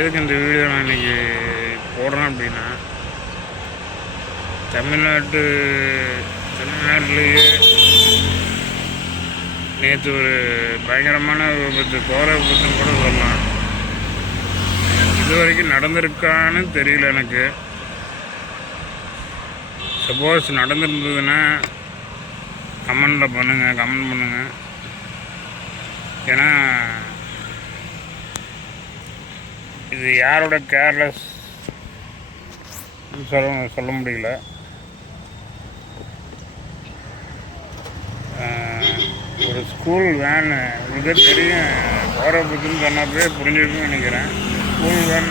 எதுக்கு இந்த வீடியோ நான் இன்னைக்கு போடுறேன் அப்படின்னா தமிழ்நாட்டு தமிழ்நாட்டிலேயே நேற்று ஒரு பயங்கரமான விபத்து கோர விபத்துன்னு கூட சொல்லலாம். இது வரைக்கும் நடந்திருக்கான்னு தெரியல எனக்கு. சப்போஸ் நடந்திருந்ததுன்னா கமெண்டில் பண்ணுங்கள் கமெண்ட் பண்ணுங்கள் ஏன்னா இது யாரோட கேர்லெஸ் சொல்ல சொல்ல முடியல. ஒரு ஸ்கூல் வேனு உங்களுக்கு தெரியும் போகிறதுக்குன்னு சொன்னப்பே புரிஞ்சிருக்குன்னு நினைக்கிறேன். ஸ்கூல் வேன்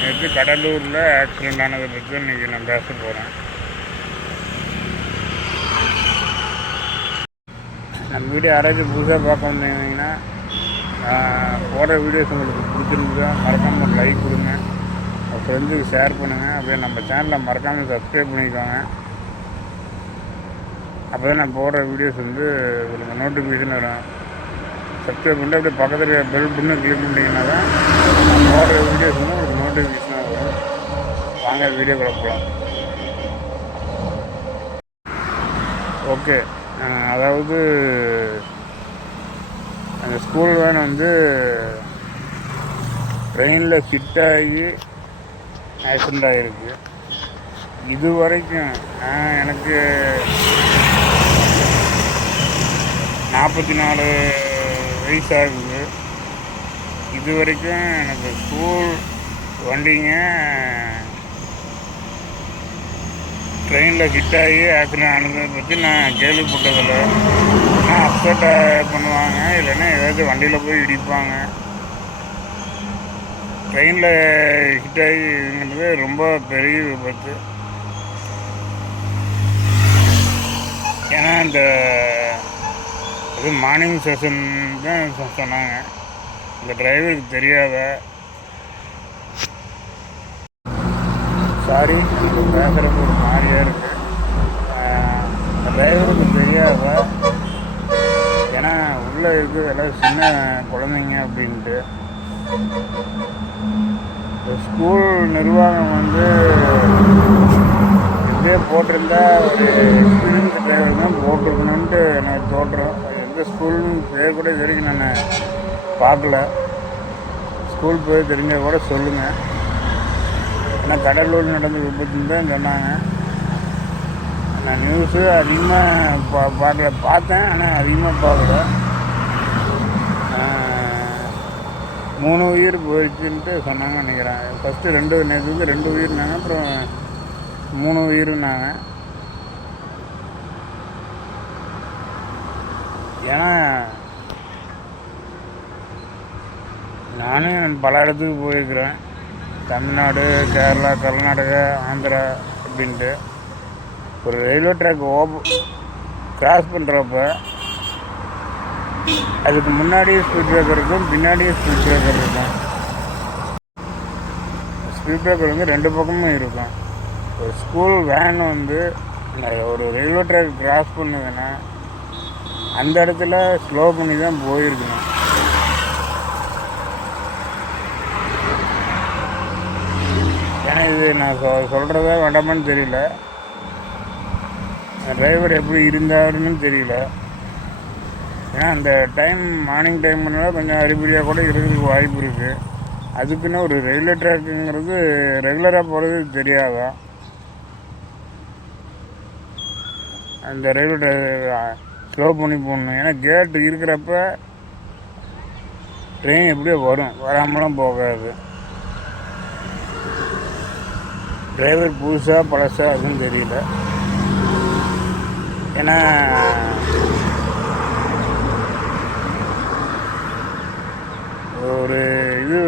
நேற்று கடலூரில் ஆக்சிடெண்ட் ஆனதை பற்றி இன்றைக்கி நான் பேச போகிறேன் நம்ம வீடியோ யாராச்சும் புதுசாக பார்க்க வந்தீங்கன்னா போடுற வீடியோஸ் உங்களுக்கு பிடிச்சிருந்தா மறக்காமல் ஒரு லைக் கொடுங்க. உங்கள் ஃப்ரெண்ட்ஸுக்கு ஷேர் பண்ணுங்கள் அப்படியே நம்ம சேனலை மறக்காமல் சப்ஸ்கிரைப் பண்ணிக்கோங்க. அப்போ தான் நான் போடுற வீடியோஸ் வந்து உங்களுக்கு நோட்டிஃபிகேஷன் வரும். சப்ஸ்கிரைப் பண்ணிட்டு அப்படியே பக்கத்தில் பெல் பண்ணு கிளிக் பண்ணிங்கன்னா தான் நான் போடுற வீடியோஸ் வந்து உங்களுக்கு நோட்டிஃபிகேஷனாக வரும். வாங்க வீடியோ போகலாம் ஓகே அதாவது அந்த ஸ்கூல் வேன் வந்து ட்ரெயினில் ஹிட் ஆகி ஆக்சிடெண்ட் ஆகிருக்கு இது வரைக்கும் எனக்கு நாற்பத்தி நாலு வயசு ஆகுது இது வரைக்கும் எனக்கு ஸ்கூல் வண்டிங்க ட்ரெயினில் ஹிட் ஆகி ஆக்சிடென்ட் ஆனதை பற்றி நான் கேள்விப்பட்டதில்லை. ஆனால் அப்செட் பண்ணுவாங்க இல்லைன்னா ஏதாச்சும் வண்டியில் போய் இடிப்பாங்க. ட்ரெயினில் ஹிட் ஆகிங்கிறது ரொம்ப பெரிய விபத்து. ஏன்னா இந்த இது மார்னிங் செஷன் தான் சொன்னாங்க. இந்த டிரைவருக்கு தெரியாத சாரி எனக்கு பேசுகிறப்ப ஒரு மாதிரியாக இருக்குது டிரைவருக்கு தெரியாத ஏன்னா உள்ளே இருக்குது எல்லாம் சின்ன குழந்தைங்க அப்படின்ட்டு. இந்த ஸ்கூல் நிர்வாகம் வந்து இதே போட்டிருந்தா ஒரு எக்ஸ்பீரியன்ஸ் டிரைவர் தான் போட்டிருக்கணுன்ட்டு எனக்கு தோற்றம். எந்த ஸ்கூல்னு பேர் கூட இது வரைக்கும் நான். பார்க்கல. ஸ்கூல் போய் தெரிஞ்சால் கூட சொல்லுங்கள் ஆனால் கடலூர் நடந்த விபத்துன்னு தான் சொன்னாங்க. நான் நியூஸு அதிகமாக பா பார்க்கல. பார்த்தேன் ஆனால் அதிகமாக பார்க்கல. மூணு உயிர் போயிடுச்சுன்ட்டு சொன்னாங்க நினைக்கிறேன். ஃபஸ்ட்டு ரெண்டு நேற்று வந்து ரெண்டு உயிர்னாங்க அப்புறம் மூணு உயிர்னாங்க. ஏன்னா நானும் பல இடத்துக்கு போயிருக்கிறேன். தமிழ்நாடு கேரளா கர்நாடகா ஆந்திரா அப்படின்ட்டு ஒரு ரயில்வே ட்ராக் ஓப்ப கிராஸ் பண்ணுறப்ப அதுக்கு முன்னாடியே ஸ்பீட் பிரேக்கர் இருக்கும் பின்னாடியே ஸ்பீட் பிரேக்கர் இருக்கும். ஸ்பீட் பிரேக்கர் வந்து ரெண்டு பக்கமும் இருக்கும். ஒரு ஸ்கூல் வேன் வந்து ஒரு ரயில்வே ட்ராக் கிராஸ் பண்ணுதுன்னா அந்த இடத்துல ஸ்லோ பண்ணி தான் போயிருக்கணும். இது நான் சொ சொல்கிறதா வேண்டாமான்னு தெரியல. டிரைவர் எப்படி இருந்தாருன்னு தெரியல. ஏன்னா அந்த டைம் மார்னிங் டைம்னால கொஞ்சம் அறிகுறியாக கூட இருக்கிறதுக்கு வாய்ப்பு இருக்குது அதுக்குன்னு ஒரு ரயில்வே ட்ராக்குங்கிறது ரெகுலராக போகிறது தெரியாதா? அந்த ரயில்வே ட்ராக் ஸ்லோ பண்ணி போடணும். ஏன்னா கேட்டு இருக்கிறப்ப ட்ரெயின் எப்படியோ வரும். வராமலாம் போகாது. டிரைவர் புதுசாக பழசா அதுவும் தெரியல. ஏன்னா ஒரு இது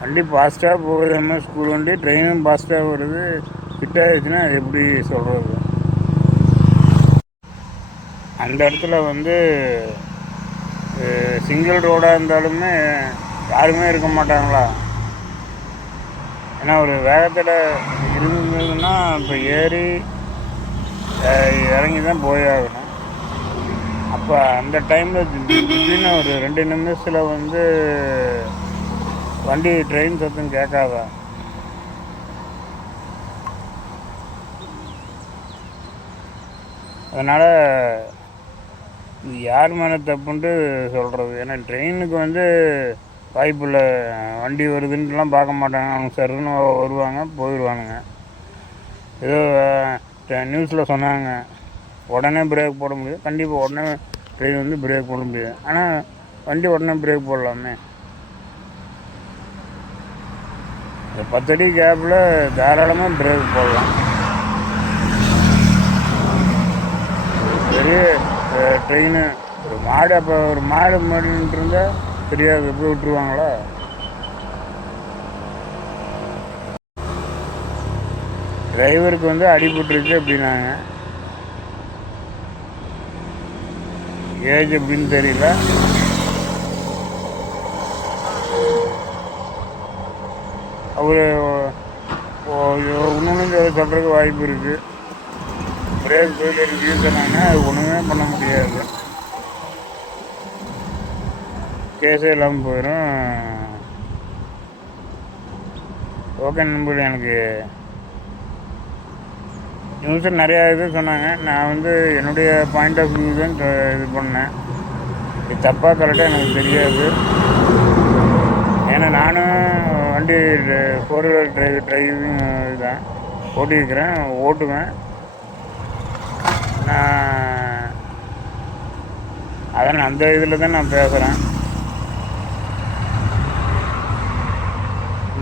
வண்டி ஃபாஸ்ட்டாக போகுது ஸ்கூல் வண்டி ட்ரெயினும் ஃபாஸ்ட்டாக வருது ஃபிட் ஆகிடுச்சுன்னா அது எப்படி சொல்கிறது அந்த இடத்துல வந்து சிங்கிள் ரோடாக இருந்தாலுமே யாருமே இருக்க மாட்டாங்களா? ஏன்னா ஒரு வேகத்தில் இருந்ததுன்னா இப்போ ஏறி இறங்கி தான் போயாகணும். அப்போ அந்த டைமில் திடீர்னு ஒரு ரெண்டு நிமிஷத்தில் வந்து வண்டி ட்ரெயின் சத்தம் கேட்காதா? அதனால் யார் மேலே தப்புன்ட்டு சொல்கிறது ஏன்னா ட்ரெயினுக்கு வந்து வாய்ப்பில்லை வண்டி வருதுன்ட்டுலாம் பார்க்க மாட்டாங்க. அவங்க சருன்னு வருவாங்க போயிடுவானுங்க. ஏதோ நியூஸில் சொன்னாங்க. உடனே பிரேக் போட முடியாது. கண்டிப்பாக உடனே ட்ரெயின் வந்து பிரேக் போட முடியாது. ஆனால் வண்டி உடனே பிரேக் போடலாமே. இந்த பத்தடி கேப்பில் தாராளமாக பிரேக் போடலாம். பெரிய ட்ரெயின் ஒரு மாடு அப்போ ஒரு மாடு மாடுன்ட்டு இருந்தால் தெரியாது எப்படி விட்டுருவாங்களா? டிரைவருக்கு வந்து அடிபட்டுருச்சு அப்படின்னாங்க. ஏஜ் எப்படின்னு தெரியல. அவர் இன்னொன்று சொல்கிறதுக்கு வாய்ப்பு இருக்குது பிரேக் ஃபெயில் இருக்குன்னு சொன்னாங்க. அது ஒன்றுமே பண்ண முடியாது. கேஸே இல்லாமல் போயிடும் ஓகே நண்பர்களே எனக்கு நியூஸில் நிறையா இது சொன்னாங்க. நான் வந்து என்னுடைய பாயிண்ட் ஆஃப் வியூ தான் இது பண்ணேன். இது தப்பாக கரெக்டாக எனக்கு தெரியாது. ஏன்னா நானும் வண்டி ஃபோர் வீலர் டிரைவ் டிரைவிங் இதுதான். ஓட்டியிருக்கிறேன் ஓட்டுவேன். நான் அதான் அந்த இதில் தான் நான் பேசுகிறேன்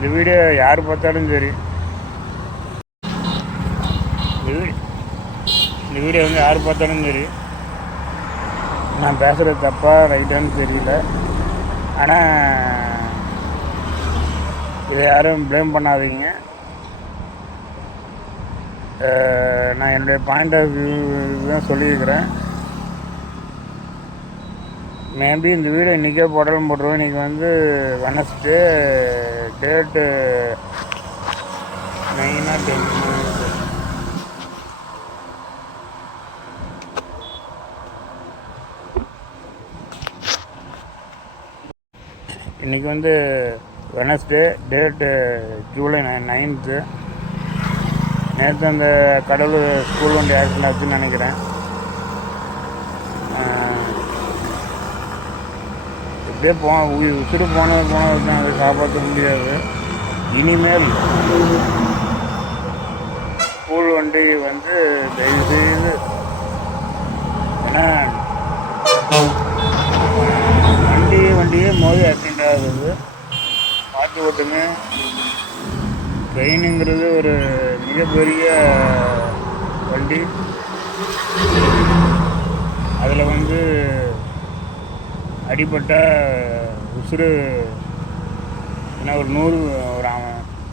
இந்த வீடியோ யார் பார்த்தாலும் சரி. இந்த இந்த வீடியோ வந்து யார் பார்த்தாலும் சரி. நான் பேசுகிறது தப்பாக ரைட்டான்னு தெரியல. ஆனால் இதை யாரும் ப்ளேம் பண்ணாதீங்க. நான் என்னுடைய பாயிண்ட் ஆஃப் வியூ தான் சொல்லியிருக்கிறேன். மேபி இந்த வீடியோ இன்றைக்கே போடலாம் போட்டுருவோம். இன்றைக்கி வந்து வெனஸ்டே டேட்டு மெயினாக டென் இன்றைக்கி வந்து Wednesday date July nine ninth நேற்று அந்த கடலூர் ஸ்கூல் வண்டி ஆக்சிடென்ட் ஆச்சுன்னு நினைக்கிறேன். அப்படியே போ உயி- உசுறு போனது போனது தான் அதை காப்பாற்ற முடியாது. இனிமேல் ஸ்கூல் வண்டி வந்து தயவு செய்து ஏன்னா வண்டி வண்டியே மோதி ஆக்சிடென்ட் ஆகுது பார்த்து ஓட்டுங்க ட்ரெயினுங்கிறது ஒரு மிகப்பெரிய வண்டி. அதில் வந்து அடிபட்ட உசுறு ஏன்னா ஒரு நூறு ஒரு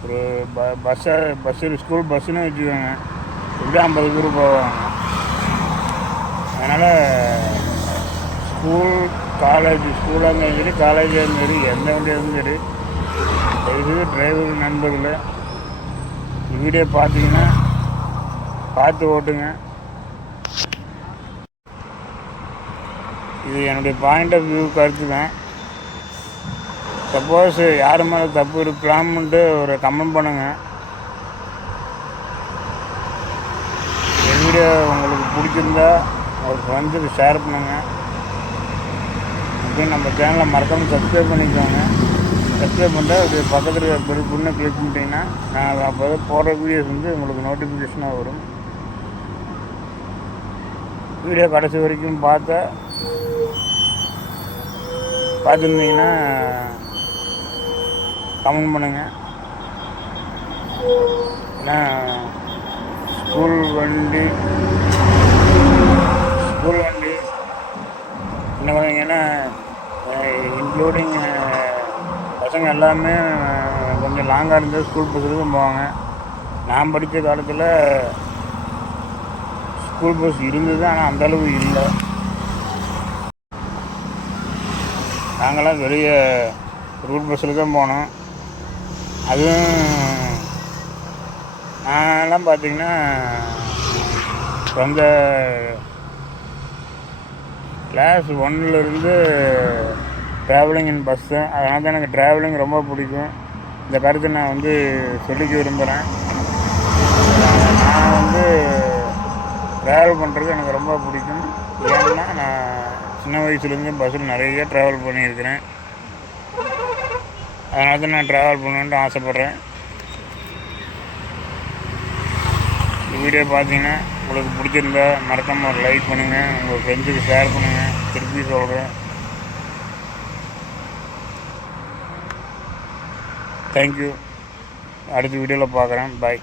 ஒரு ப பஸ்ஸை பஸ்ஸு ஸ்கூல் பஸ்ஸுன்னு வச்சுக்கோங்க. எப்படியும் ஐம்பது பேர் போவாங்க. அதனால் ஸ்கூல் காலேஜ் ஸ்கூலாக இருந்தாலும் சரி காலேஜாக இருந்தாலும் சரி எந்த வண்டியாக இருந்தாலும் சரி தயவுசெய்து டிரைவர் நண்பர்களை வீடியோ பார்த்தீங்கன்னா பார்த்து ஓட்டுங்க. இது என்னுடைய பாயிண்ட் ஆஃப் வியூ கருத்து தான் சப்போஸ் யார் மேலே தப்பு இருக்கலாம்ன்ட்டு ஒரு கமெண்ட் பண்ணுங்கள் இந்த வீடியோ உங்களுக்கு பிடிச்சிருந்தா ஒரு ஃப்ரெண்ட்ஸுக்கு ஷேர் பண்ணுங்கள் அப்படியே நம்ம சேனலை மறக்காமல் சப்ஸ்கிரைப் பண்ணிக்கோங்க. சப்ஸ்கிரைப் பண்ணிட்டா அது பக்கத்தில் பெரு பொண்ணு கிளிக் பண்ணிட்டீங்கன்னா நான் அப்போ போடுற வீடியோஸ் வந்து உங்களுக்கு நோட்டிஃபிகேஷனாக வரும். வீடியோ கடைசி வரைக்கும் பார்த்தா பார்த்துருந்தீங்கன்னா கமெண்ட் பண்ணுங்கள் ஏன்னா ஸ்கூல் வண்டி ஸ்கூல் வண்டி என்ன பார்த்தீங்கன்னா இன்க்ளூடிங் பசங்க எல்லாமே கொஞ்சம் லாங்காக இருந்து ஸ்கூல் பஸ்ஸில் தான் போவாங்க. நான் படித்த காலத்தில் ஸ்கூல் பஸ் இருந்தது ஆனால் அந்தளவு இல்லை. நாங்களாம் வெளியே ரூட் பஸ்ஸில் தான் போனோம். அதுவும் நான்லாம் பார்த்தீங்கன்னா சொந்த கிளாஸ் ஒன்னிலிருந்து ட்ராவலிங் இன் பஸ் தான் அதனால தான் எனக்கு ட்ராவலிங் ரொம்ப பிடிக்கும். இந்த கருத்தை நான் வந்து சொல்லிக்க விரும்புகிறேன் நான் வந்து ட்ராவல் பண்ணுறது எனக்கு ரொம்ப பிடிக்கும். ஏன்னா நான் சின்ன வயசுலேருந்து பஸ்ஸில் நிறைய ட்ராவல் பண்ணியிருக்கிறேன். அதனால தான் நான் ட்ராவல் பண்ணணுன்ட்டு ஆசைப்பட்றேன். இந்த வீடியோ பார்த்தீங்கன்னா உங்களுக்கு பிடிச்சிருந்தா மறக்காமல் ஒரு லைக் பண்ணுங்கள் உங்கள் ஃப்ரெண்ட்ஸுக்கு ஷேர் பண்ணுங்கள் திருப்பி சொல்கிறேன் தேங்க்யூ அடுத்த வீடியோவில் பார்க்குறேன். பாய்